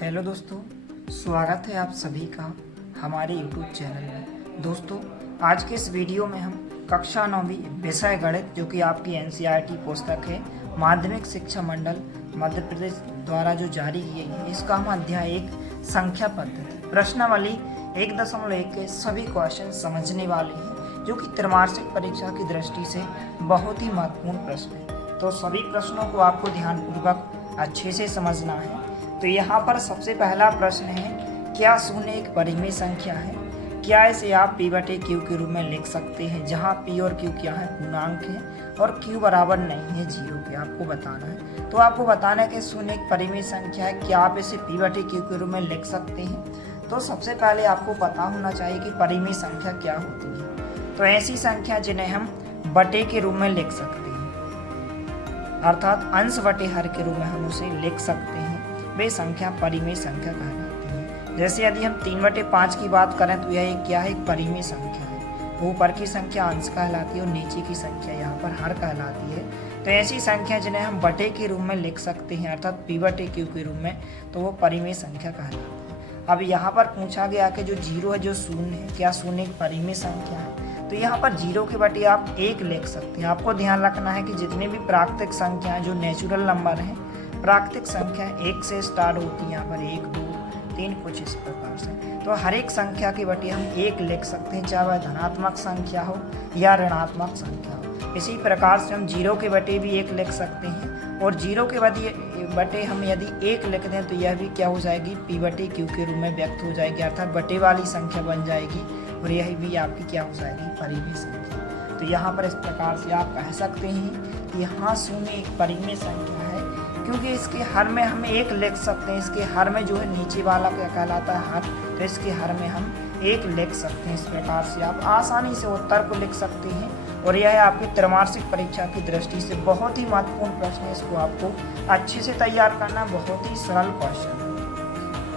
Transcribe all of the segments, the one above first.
Hello दोस्तों, स्वागत है आप सभी का हमारे YouTube चैनल में। दोस्तों, आज के इस वीडियो में हम कक्षा 9वीं विषय गणित, जो कि आपकी NCERT पुस्तक है, माध्यमिक शिक्षा मंडल मध्य प्रदेश द्वारा जो जारी की गई है, इसका हम अध्याय 1 संख्या पद्धति प्रश्नावली 1.1 के सभी क्वेश्चन समझने वाले हैं, जो कि त्रैमासिक परीक्षा की दृष्टि से बहुत ही महत्वपूर्ण प्रश्न है। तो सभी प्रश्नों को आपको ध्यानपूर्वक अच्छे से समझना है। तो यहाँ पर सबसे पहला प्रश्न है, क्या शून्य एक परिमेय संख्या है? क्या इसे आप P/Q के रूप में लिख सकते हैं, जहाँ P और Q क्या है, पूर्णांक है, और Q बराबर नहीं है 0 के। आपको बताना है। तो आपको बताना है कि शून्य एक परिमेय संख्या है, क्या आप इसे P/Q के रूप में लिख सकते हैं? तो सबसे पहले आपको पता होना चाहिए कि परिमेय संख्या क्या होती है। तो ऐसी संख्या जिन्हें हम बटे के रूप में लिख सकते हैं, अर्थात अंश बटे हर के रूप में हम उसे लिख सकते हैं, वे संख्या परिमेय संख्या कहलाती है। जैसे यदि हम 3/5 की बात करें तो यह एक क्या है, एक परिमेय संख्या है। ऊपर की संख्या अंश कहलाती है और नीचे की संख्या यहाँ पर हर कहलाती है। तो ऐसी संख्या जिन्हें हम बटे के रूप में लिख सकते हैं, अर्थात P/Q के रूप में, तो वो परिमेय संख्या कहलाती है। अब यहाँ पर पूछा गया कि जो 0 है, जो शून्य है, क्या शून्य एक परिमेय संख्या है? तो यहाँ पर 0 के बटे आप 1 लिख सकते हैं। आपको ध्यान रखना है कि जितने भी प्राकृतिक संख्या जो नेचुरल नंबर हैं, प्राकृतिक संख्या 1 से स्टार्ट होती है। यहाँ पर 1, 2, 3 कुछ इस प्रकार से। तो हर एक संख्या के बटे हम 1 लिख सकते हैं, चाहे वह धनात्मक संख्या हो या ऋणात्मक संख्या हो। इसी प्रकार से हम 0 के बटे भी 1 लिख सकते हैं, और 0 के बटे हम यदि 1 लिख दें तो यह भी क्या हो जाएगी, P/Q के रूप में व्यक्त हो जाएगी, अर्थात बटे वाली संख्या बन जाएगी, और यह भी आपकी क्या हो जाएगी, परिमेय संख्या। तो यहाँ पर इस प्रकार से आप कह सकते हैं कि हाँ, शून्य एक परिमेय संख्या है, क्योंकि इसके हर में हम 1 लिख सकते हैं। इसके हर में जो है नीचे वाला क्या कहलाता है, हर, तो इसके हर में हम 1 लिख सकते हैं। इस प्रकार से आप आसानी से उत्तर को लिख सकते हैं, और यह है आपकी त्रैमासिक परीक्षा की दृष्टि से बहुत ही महत्वपूर्ण प्रश्न है। इसको आपको अच्छे से तैयार करना, बहुत ही सरल क्वेश्चन है।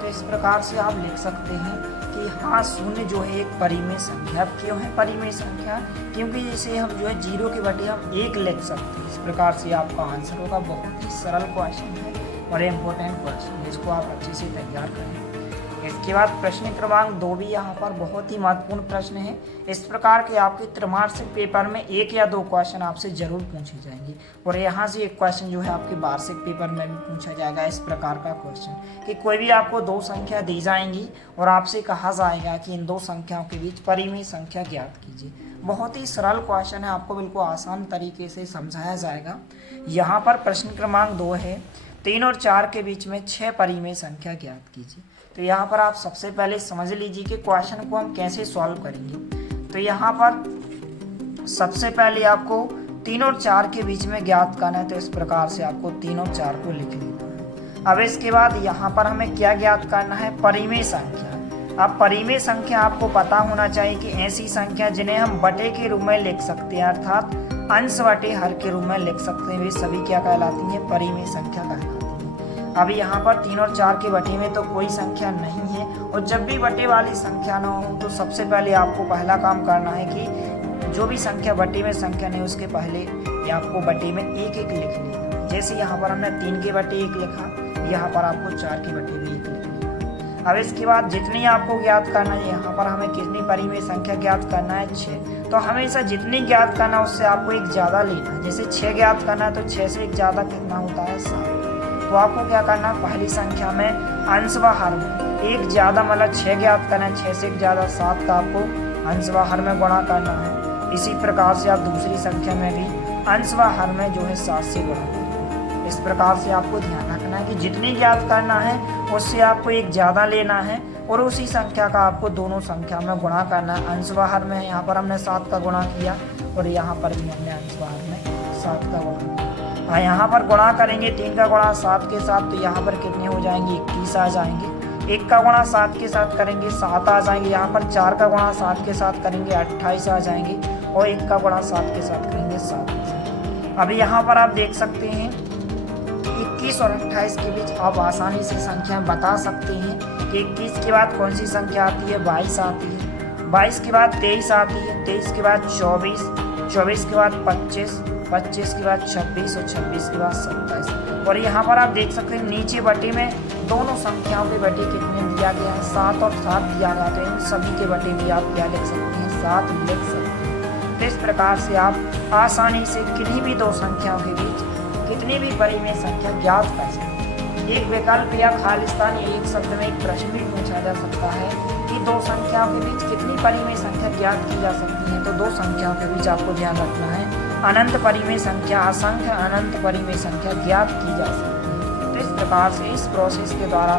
तो इस प्रकार से आप लिख सकते हैं कि हाँ, शून्य जो है एक परिमेय संख्या। क्यों है परिमेय संख्या? क्योंकि इसे हम जो है 0 के बटे हम 1 लिख सकते हैं। इस प्रकार से आपका आंसर होगा। बहुत ही सरल क्वेश्चन है और इम्पोर्टेंट क्वेश्चन है, इसको आप अच्छे से तैयार करें। इसके बाद प्रश्न क्रमांक 2 भी यहाँ पर बहुत ही महत्वपूर्ण प्रश्न है। इस प्रकार के आपके त्रैमासिक पेपर में 1 या 2 क्वेश्चन आपसे जरूर पूछे जाएंगे, और यहाँ से एक क्वेश्चन जो है आपके वार्षिक पेपर में भी पूछा जाएगा। इस प्रकार का क्वेश्चन कि कोई भी आपको 2 संख्या दी जाएंगी और आपसे कहा जाएगा कि इन 2 संख्याओं के बीच परिमेय संख्या ज्ञात कीजिए। बहुत ही सरल क्वेश्चन है, आपको बिल्कुल आसान तरीके से समझाया जाएगा। यहाँ पर प्रश्न क्रमांक 2 है, 3 और 4 के बीच में 6 परिमेय संख्या ज्ञात कीजिए। तो यहाँ पर आप सबसे पहले समझ लीजिए कि क्वेश्चन को हम कैसे सॉल्व करेंगे। तो यहाँ पर सबसे पहले आपको 3 और 4 के बीच में ज्ञात करना है। तो इस प्रकार से आपको 3 और 4 को लिख लेना है। अब इसके बाद यहाँ पर हमें क्या ज्ञात करना है, परिमेय संख्या। अब परिमेय संख्या आपको पता होना चाहिए कि ऐसी संख्या जिन्हें हम बटे के रूप में लिख सकते हैं, अर्थात अंश बटे हर के रूप में लिख सकते हैं, वे सभी क्या कहलाती हैं, परिमेय संख्या कहलाती हैं। अब यहाँ पर 3 और 4 के बटे में तो कोई संख्या नहीं है, और जब भी बटे वाली संख्या ना हो तो सबसे पहले आपको पहला काम करना है कि जो भी संख्या बटे में संख्या नहीं, उसके पहले आपको बटे में 1-1 लिख लेना। जैसे यहाँ पर हमने 3 के बटे 1 लिखा, यहाँ पर आपको 4 के बटे भी 1 लिख लेना। अब इसके बाद जितनी आपको ज्ञात करना है, यहाँ पर हमें कितनी परिमेय संख्या ज्ञात करना है, 6। तो हमेशा जितनी ज्ञात करना है उससे आपको 1 ज़्यादा लेना है। जैसे 6 ज्ञात करना है तो 6 से 1 ज़्यादा कितना होता है, 7। तो आपको क्या करना है, पहली संख्या में अंश व हर में 1 ज़्यादा, मतलब 6 ज्ञात करना है, 6 से 1 ज़्यादा 7 का आपको अंश व हर में गुणा करना है। इसी प्रकार से आप दूसरी संख्या में भी अंश व हर में जो है 7 से गुणा करना है। इस प्रकार से आपको ध्यान रखना है कि जितनी ज्ञात करना है उससे आपको 1 ज़्यादा लेना है, और उसी संख्या का आपको दोनों संख्या में गुणा करना है। अंश व हर में यहाँ पर हमने 7 का गुणा किया, और यहाँ पर भी हमने अंश व हर में 7 का गुणा किया। यहाँ पर गुणा करेंगे 3 का गुणा 7 के साथ, तो यहाँ पर कितने हो जाएंगे, 21 आ जाएंगे। 1 का गुणा 7 के साथ करेंगे 7 आ जाएंगे। यहाँ पर 4 का गुणा 7 के साथ करेंगे 28 आ जाएंगे, और 1 का गुणा 7 के साथ करेंगे 7 आ जाएंगे। अभी यहाँ पर आप देख सकते हैं 21 और 28 के बीच आप आसानी से संख्या बता सकते हैं कि 21 के बाद कौन सी संख्या आती है, 22 आती है। 22 के बाद 23 आती है, 23 के बाद 24, 24 के बाद 25, 25 के बाद 26 और 26 के बाद 27। और यहाँ पर आप देख सकते हैं नीचे बटे में दोनों संख्याओं के बटे कितने दिया गया है, 7 और 7 दिया गया। तो इन सभी के बटे भी आप क्या लिख सकते हैं, 7 लिख सकते हैं। तो इस प्रकार से आप आसानी से किन्हीं भी दो संख्याओं के बीच कितनी भी परिमेय संख्या ज्ञात कर सकते हैं। एक विकल्प या खालिस्तान या एक शब्द में एक प्रश्न भी पूछा जा सकता है कि दो संख्याओं के बीच कितनी परिमेय संख्या ज्ञात की जा सकती है। तो दो संख्याओं के बीच आपको ध्यान रखना है अनंत परिमेय संख्या, असंख्य अनंत परिमेय संख्या ज्ञात की जा सकती है। तो इस प्रकार से इस प्रोसेस के द्वारा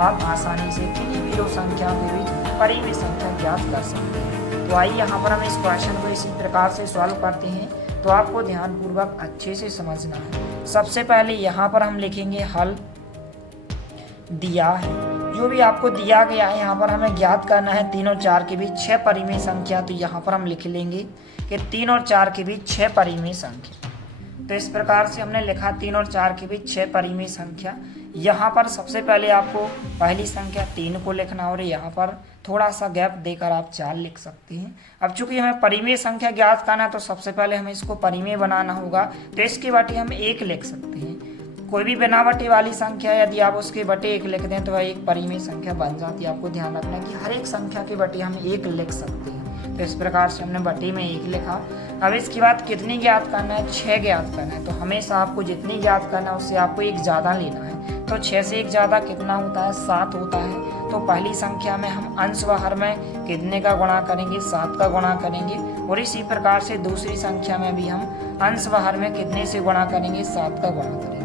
आप आसानी से किन्हीं भी दो संख्याओं के बीच परिमेय संख्या ज्ञात कर सकते हैं। तो आइए यहाँ पर हम इस क्वेश्चन को इसी प्रकार से सॉल्व करते हैं। तो आपको ध्यानपूर्वक अच्छे से समझना है। सबसे पहले यहाँ पर हम लिखेंगे हल दिया है, जो भी आपको दिया गया है यहाँ पर हमें ज्ञात करना है 3 और 4 के बीच 6 परिमेय संख्या। तो यहाँ पर हम लिख लेंगे कि 3 और 4 के बीच 6 परिमेय संख्या। तो इस प्रकार से हमने लिखा 3 और 4 के बीच 6 परिमेय संख्या। यहाँ पर सबसे पहले आपको पहली संख्या 3 को लिखना और यहाँ पर थोड़ा सा गैप देकर आप 4 लिख सकते हैं। अब चूंकि हमें परिमेय संख्या ज्ञात करना है तो सबसे पहले हमें इसको परिमेय बनाना होगा। तो इसके बटे हम 1 लिख सकते हैं। कोई भी बिना बटे वाली संख्या यदि आप उसके बटे 1 लिख दें तो वह एक परिमेय संख्या बन जाती है। आपको ध्यान रखना है कि हर एक संख्या के बटे हम 1 लिख सकते हैं। तो इस प्रकार से हमने बटे में 1 लिखा। अब इसके बाद कितनी ज्ञात करना है, 6 ज्ञात करना है। तो हमेशा आपको जितनी ज्ञात करना है उससे आपको 1 ज़्यादा लेना है। तो 6 से 1 ज़्यादा कितना होता है, 7 होता है। तो पहली संख्या में हम अंश व हर में कितने का गुणा करेंगे, 7 का गुणा करेंगे। और इसी प्रकार से दूसरी संख्या में भी हम अंश व हर में कितने से गुणा करेंगे, 7 का गुणा करेंगे।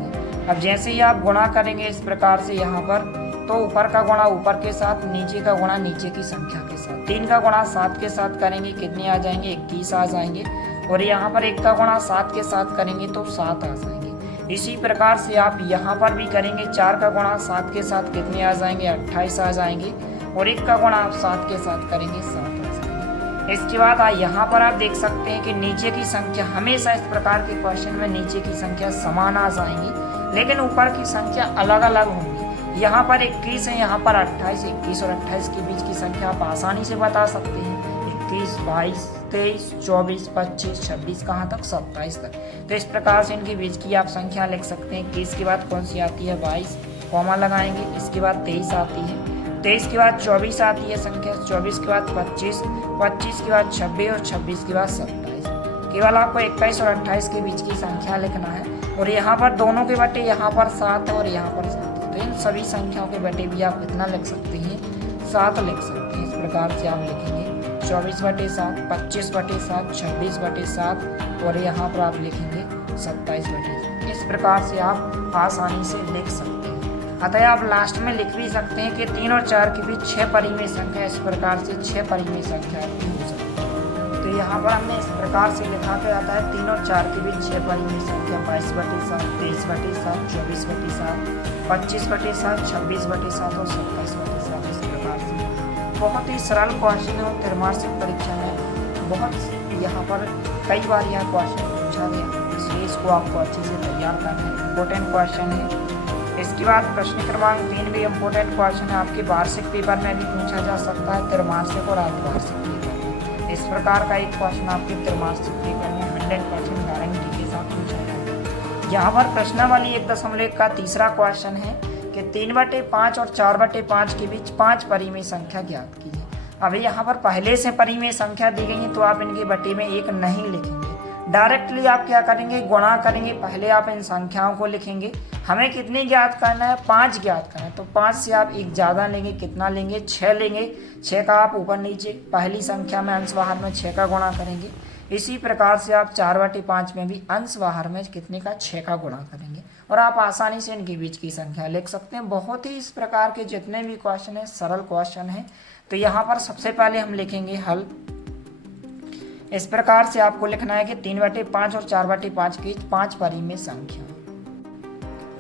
अब जैसे ही आप गुणा करेंगे इस प्रकार से यहाँ पर, तो ऊपर का गुणा ऊपर के साथ, नीचे का गुणा नीचे की संख्या के साथ। 3 का गुणा 7 के साथ करेंगे, कितने आ जाएंगे, 21 आ जाएंगे। और यहाँ पर 1 का गुणा 7 के साथ करेंगे तो 7 आ जाएंगे। इसी प्रकार से आप यहाँ पर भी करेंगे, 4 का गुणा 7 के साथ कितने आ जाएंगे, 28 आ जाएंगे। और 1 का गुणा आप 7 के साथ करेंगे, 7 आ जाएंगे। इसके बाद यहाँ पर आप देख सकते हैं कि नीचे की संख्या, हमेशा इस प्रकार के क्वेश्चन में नीचे की संख्या समान आ जाएंगी लेकिन ऊपर की संख्या अलग अलग होंगी। यहाँ पर 21 है, यहाँ पर 28। 21 और 28 के बीच की संख्या आप आसानी से बता सकते हैं। 21, 22, 23, 24, 25, 26 कहाँ तक, 27 तक। तो इस प्रकार से इनके बीच की आप संख्या लिख सकते हैं। 21 के बाद कौन सी आती है, 22, कॉमा लगाएंगे। इसके बाद 23 आती है। 23 के बाद 24 आती है संख्या। 24 के बाद 25, 25 के बाद 26 और 26 के बाद 27। केवल आपको 21 और 28 के बीच की संख्या लिखना है। और यहाँ पर दोनों के बटे, यहाँ पर 7 है और यहाँ पर 7 है। तो इन सभी संख्याओं के बटे भी आप कितना लिख सकते हैं, 7 लिख सकते हैं। इस प्रकार से आप लिखेंगे 24/7, 25/7, 26/7 और यहाँ पर आप लिखेंगे 27/7। इस प्रकार से आप आसानी से लिख सकते हैं। अतः आप लास्ट में लिख भी सकते हैं कि 3 और 4 के बीच 6 परिमेय संख्या। इस प्रकार से 6 परिमेय संख्या आपकी हो सकती है। तो यहाँ पर हमने इस प्रकार से लिखा के आता है 3 और 4 के बीच 6 परिमेय संख्या 22/7, 23/7, 24/7, 25/7, 26/7 और 27/7। इस प्रकार से बहुत ही सरल क्वेश्चन है और त्रैमासिक परीक्षा में बहुत यहाँ पर कई बार यह क्वेश्चन पूछा गया, इसलिए इसको आपको अच्छे से तैयार करना है। इम्पोर्टेंट क्वेश्चन है। इसके बाद प्रश्न क्रमांक 3 भी इम्पोर्टेंट क्वेश्चन है। आपके वार्षिक पेपर में भी पूछा जा सकता है, त्रैमासिक और अर्धवार्षिक पेपर। इस प्रकार का एक क्वेश्चन आपके त्रैमासिक पेपर में 100% गारंटी के साथ पूछा जाएगा। यहाँ पर प्रश्नावली 1.1 का तीसरा क्वेश्चन है कि 3/5 और 4/5 के बीच 5 परिमेय संख्या ज्ञात कीजिए। अभी यहाँ पर पहले से परिमेय संख्या दी गई है तो आप इनके बटे में 1 नहीं लिखेंगे, डायरेक्टली आप क्या करेंगे, गुणा करेंगे। पहले आप इन संख्याओं को लिखेंगे। हमें कितनी ज्ञात करना है, 5 ज्ञात करना है। तो 5 से आप 1 ज़्यादा लेंगे, कितना लेंगे, 6 लेंगे। 6 का आप ऊपर नीचे पहली संख्या में अंश बाहर में 6 का गुणा करेंगे। इसी प्रकार से आप 4/5 में भी अंश बाहर में कितने का, 6 का गुणा करेंगे। और आप आसानी से इनके बीच की संख्या लिख सकते हैं। बहुत ही इस प्रकार के जितने भी क्वेश्चन है सरल क्वेश्चन है। तो यहाँ पर सबसे पहले हम लिखेंगे हल। इस प्रकार से आपको लिखना है कि 3/5 और 4/5 के 5 परिमेय संख्या।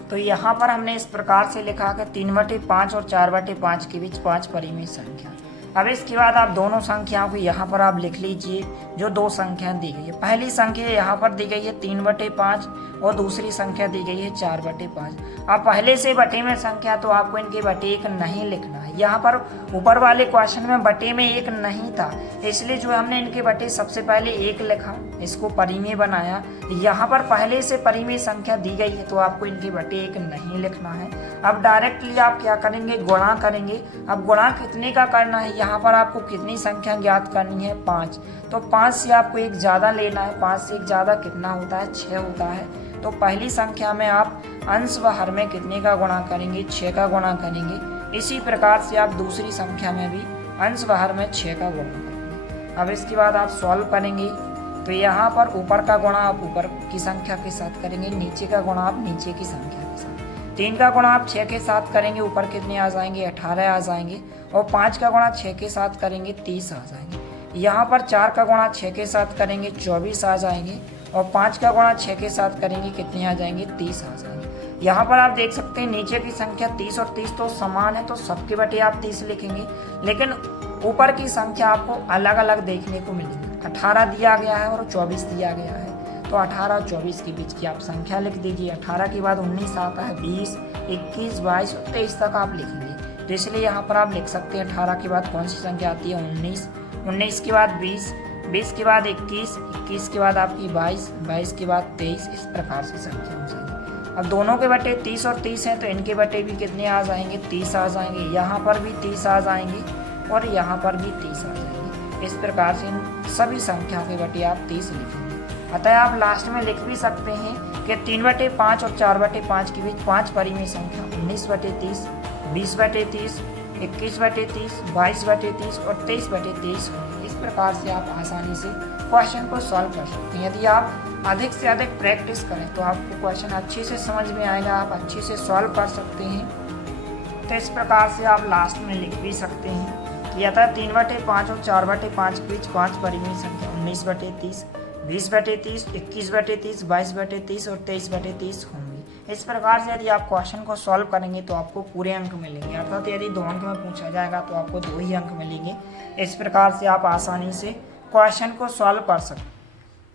तो यहाँ पर हमने इस प्रकार से लिखा कि 3/5 और 4/5 के बीच 5 परिमेय संख्या। अब इसके बाद आप दोनों संख्याओं को यहाँ पर आप लिख लीजिए। जो दो संख्याएं दी गई है, पहली संख्या यहाँ पर दी गई है 3/5 और दूसरी संख्या दी गई है 4/5। अब पहले से बटे में संख्या तो आपको इनके बटे एक नहीं लिखना है। यहाँ पर ऊपर वाले क्वेश्चन में बटे में एक नहीं था, इसलिए जो हमने इनके बटे सबसे पहले एक लिखा, इसको परिमेय बनाया। यहाँ पर पहले से परिमेय संख्या दी गई है तो आपको इनके बटे एक नहीं लिखना है। अब डायरेक्टली आप क्या करेंगे, गुणा करेंगे। अब गुणा कितने का करना है, यहाँ पर आपको कितनी संख्या ज्ञात करनी है, 5। तो 5 से आपको एक ज़्यादा लेना है। 5 से एक ज़्यादा कितना होता है, 6 होता है। तो पहली संख्या में आप अंश व हर में कितने का गुणा करेंगे, 6 का गुणा करेंगे। इसी प्रकार से आप दूसरी संख्या में भी अंश व हर में 6 का गुणा करेंगे। अब इसके बाद आप सॉल्व करेंगे तो यहाँ पर ऊपर का गुणा आप ऊपर की संख्या के साथ करेंगे, नीचे का गुणा आप नीचे की संख्या के साथ। 3 का गुणा आप 6 के साथ करेंगे, ऊपर कितने आ जाएंगे, 18 आ जाएंगे। और 5 का गुणा 6 के साथ करेंगे, 30 आ जाएंगे। यहाँ पर 4 का गुणा 6 के साथ करेंगे, 24 आ जाएंगे। और 5 का गुणा 6 के साथ करेंगे, कितने आ जाएंगे, 30 आ जाएंगे। यहाँ पर आप देख सकते हैं नीचे की संख्या 30 और 30 तो समान है, तो सबके बटे आप 30 लिखेंगे। लेकिन ऊपर की संख्या आपको अलग अलग देखने को मिलेगी। 18 दिया गया है और 24 दिया गया है, तो 18 और 24 के बीच की आप संख्या लिख दीजिए। 18 के बाद 19 आता है, 20, 21, 22 और 23 तक आप लिखेंगे। तो इसलिए यहाँ पर आप लिख सकते हैं 18 के बाद कौन सी संख्या आती है, 19, 19 के बाद 20, 20 के बाद 21, 21 के बाद आपकी 22, 22 के बाद 23। इस प्रकार से संख्या हो जाएगी। अब दोनों के बटे 30 और 30 हैं, तो इनके बटे भी कितने आ जाएंगे, 30 आ जाएंगे। यहाँ पर भी 30 आ जाएंगे और यहाँ पर भी 30 आ जाएंगे। इस प्रकार से इन सभी संख्याओं के बटे आप 30 लिखेंगे। अतः आप लास्ट में लिख भी सकते हैं कि 3/5 और 4/5 के बीच 5 परिमेय संख्या 19/30, 20/30, 21/30, 22/30 और 23/30 होंगे। इस प्रकार से आप आसानी से क्वेश्चन को सॉल्व कर सकते हैं। यदि आप अधिक से अधिक प्रैक्टिस करें तो आपको क्वेश्चन अच्छे से समझ में आएगा, आप अच्छे से सॉल्व कर सकते हैं। तो इस प्रकार से आप लास्ट में लिख भी सकते हैं कि अतः 3/5 और 4/5 के बीच 5 परिमेय संख्या 19/30, 20/30, 21/30, 22/30 और 23/30 होंगी। इस प्रकार से यदि आप क्वेश्चन को सॉल्व करेंगे तो आपको पूरे अंक मिलेंगे, अर्थात यदि 2 अंक में पूछा जाएगा तो आपको 2 ही अंक मिलेंगे। इस प्रकार से आप आसानी से क्वेश्चन को सॉल्व कर सकते हैं।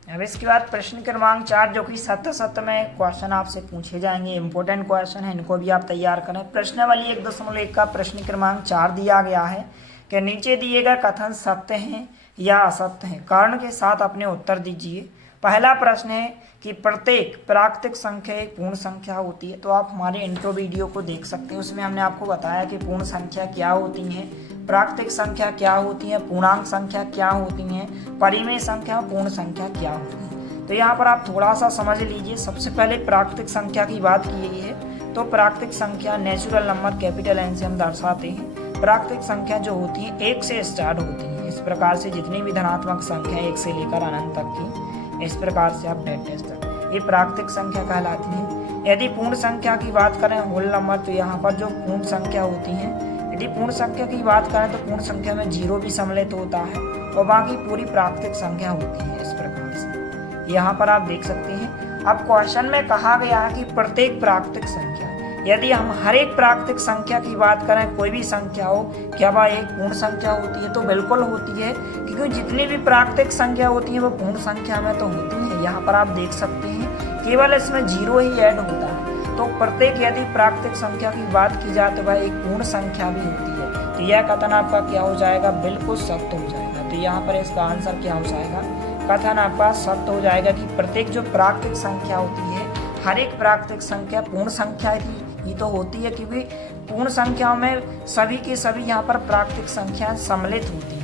अब इसके बाद प्रश्न क्रमांक 4, जो कि सत्य में क्वेश्चन आपसे पूछे जाएंगे, इंपॉर्टेंट क्वेश्चन है, इनको भी आप तैयार करें। प्रश्नावली 1.1 का प्रश्न क्रमांक 4 दिया गया है कि नीचे दिए गए कथन सत्य हैं या असत्य हैं, कारण के साथ अपने उत्तर दीजिए। पहला प्रश्न है कि प्रत्येक प्राकृतिक संख्या एक पूर्ण संख्या होती है। तो आप हमारे इंट्रो वीडियो को देख सकते हैं, उसमें हमने आपको बताया कि पूर्ण संख्या क्या होती हैं, प्राकृतिक संख्या क्या होती है, पूर्णांक संख्या क्या होती हैं, परिमेय संख्या, पूर्ण संख्या क्या होती है। तो यहाँ पर आप थोड़ा सा समझ लीजिए। सबसे पहले प्राकृतिक संख्या की बात की गई है, तो प्राकृतिक संख्या नेचुरल नंबर कैपिटल N से हम दर्शाते हैं। प्राकृतिक संख्या जो होती है 1 से स्टार्ट होती है। इस प्रकार से जितनी भी धनात्मक संख्या 1 से लेकर अनंत तक की, इस प्रकार से आप डेट तक, ये प्राकृतिक संख्या कहलाती है। यदि पूर्ण संख्या की बात करें, होल नंबर, तो यहाँ पर जो पूर्ण संख्या होती है, यदि पूर्ण संख्या की बात करें तो पूर्ण संख्या में 0 भी सम्मिलित होता है और बाकी पूरी प्राकृतिक संख्या होती है। इस प्रकार से यहाँ पर आप देख सकते हैं। अब क्वेश्चन में कहा गया है कि प्रत्येक प्राकृतिक संख्या, यदि हम हर एक प्राकृतिक संख्या की बात करें, कोई भी संख्या हो, क्या वह एक पूर्ण संख्या होती है? तो बिल्कुल होती है, क्योंकि जितनी भी प्राकृतिक संख्या होती है वो पूर्ण संख्या में तो होती है। यहाँ पर आप देख सकते हैं केवल इसमें 0 ही ऐड होता है। तो प्रत्येक यदि प्राकृतिक संख्या की बात की जाए तो वह एक पूर्ण संख्या भी होती है। तो यह कथन आपका क्या हो जाएगा, बिल्कुल सत्य हो जाएगा। तो यहाँ पर इसका आंसर क्या हो जाएगा, कथन आपका सत्य हो जाएगा कि प्रत्येक जो प्राकृतिक संख्या होती है, हर एक प्राकृतिक संख्या पूर्ण संख्या ही तो होती है, क्योंकि पूर्ण संख्याओं में सभी के सभी यहाँ पर प्राकृतिक संख्या सम्मिलित होती है।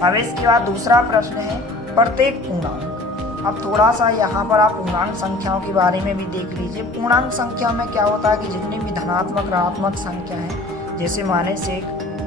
अब इसके बाद दूसरा प्रश्न है प्रत्येक पूर्णांक। अब थोड़ा सा यहाँ पर आप पूर्णांक संख्याओं के बारे में भी देख लीजिए। पूर्णांक संख्या में क्या होता है कि जितनी भी धनात्मक ऋणात्मक संख्या है, जैसे -1,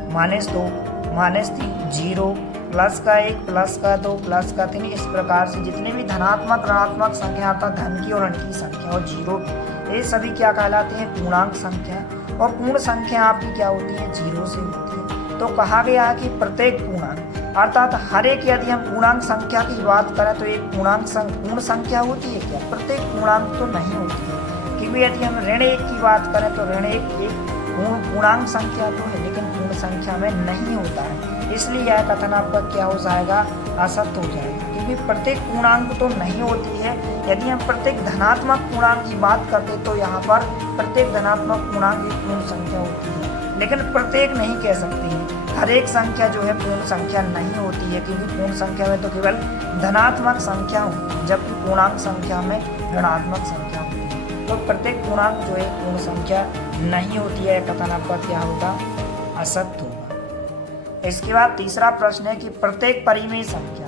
-2, -3, 0, +1, +2, +3, इस प्रकार से जितने भी धनात्मक ऋणात्मक संख्या अर्थात धन की और ऋण की संख्या और 0, ये सभी क्या कहलाते हैं, पूर्णांक संख्या। और पूर्ण संख्या आपकी क्या होती है, 0 से होती है। तो कहा गया है कि प्रत्येक पूर्णांक, अर्थात हर एक, यदि हम पूर्णांक संख्या की बात करें तो एक पूर्ण संख्या होती है क्या, प्रत्येक पूर्णांक तो नहीं होती है। क्योंकि यदि हम ऋण 1 की बात करें तो ऋण 1 एक पूर्णांक संख्या तो है लेकिन पूर्ण संख्या में नहीं होता है, इसलिए यह कथन आपका क्या हो जाएगा, असत्य हो जाएगा। क्योंकि प्रत्येक पूर्णांक तो नहीं होती है। यदि हम प्रत्येक धनात्मक पूर्णांक की बात करते तो यहाँ पर प्रत्येक धनात्मक पूर्णांक एक पूर्ण संख्या होती है, लेकिन प्रत्येक नहीं कह सकते हैं। हर एक संख्या जो है पूर्ण संख्या नहीं होती है, क्योंकि पूर्ण संख्या में तो केवल धनात्मक संख्या होती है, जबकि पूर्णांक संख्या में ऋणात्मक संख्या होती है। तो प्रत्येक पूर्णांक जो है पूर्ण संख्या नहीं होती है, कथन आपका क्या होगा, असत्य होगा। इसके बाद तीसरा प्रश्न है कि प्रत्येक परिमेय संख्या।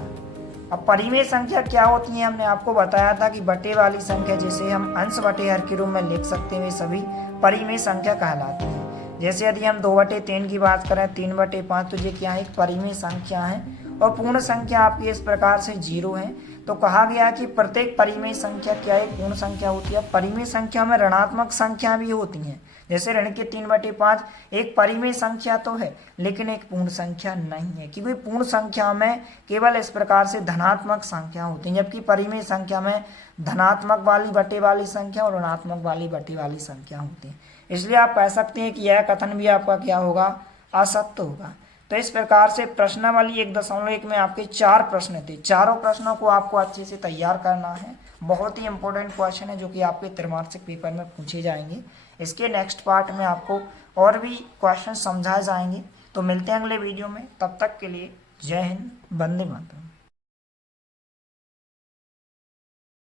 अब परिमेय संख्या क्या होती है, हमने आपको बताया था कि बटे वाली संख्या जिसे हम अंश बटे हर के रूप में लिख सकते हैं, सभी परिमेय संख्या कहलाती है। जैसे यदि हम 2/3 की बात करें, 3/5, तो ये क्या है, एक परिमेय संख्या है। और पूर्ण संख्या आपकी इस प्रकार से 0 है। तो कहा गया कि प्रत्येक परिमेय संख्या क्या है, पूर्ण संख्या होती है। परिमेय संख्या में ऋणात्मक संख्या भी होती हैं, जैसे ऋण के 3/5 एक परिमेय संख्या तो है लेकिन एक पूर्ण संख्या नहीं है, क्योंकि पूर्ण संख्या में केवल इस प्रकार से धनात्मक संख्या होती है, जबकि परिमेय संख्या में धनात्मक वाली बटे वाली संख्या और ऋणात्मक वाली बटे वाली संख्या होती है। इसलिए आप कह सकते हैं कि यह कथन भी आपका क्या होगा, असत्य होगा। तो इस प्रकार से प्रश्नावली 1.1 में आपके 4 प्रश्न थे। चारों प्रश्नों को आपको अच्छे से तैयार करना है। बहुत ही इंपॉर्टेंट क्वेश्चन है जो कि आपके त्रैमासिक पेपर में पूछे जाएंगे। इसके नेक्स्ट पार्ट में आपको और भी क्वेश्चन समझाए जाएंगे। तो मिलते हैं अगले वीडियो में, तब तक के लिए जय हिंद, वंदे मातरम।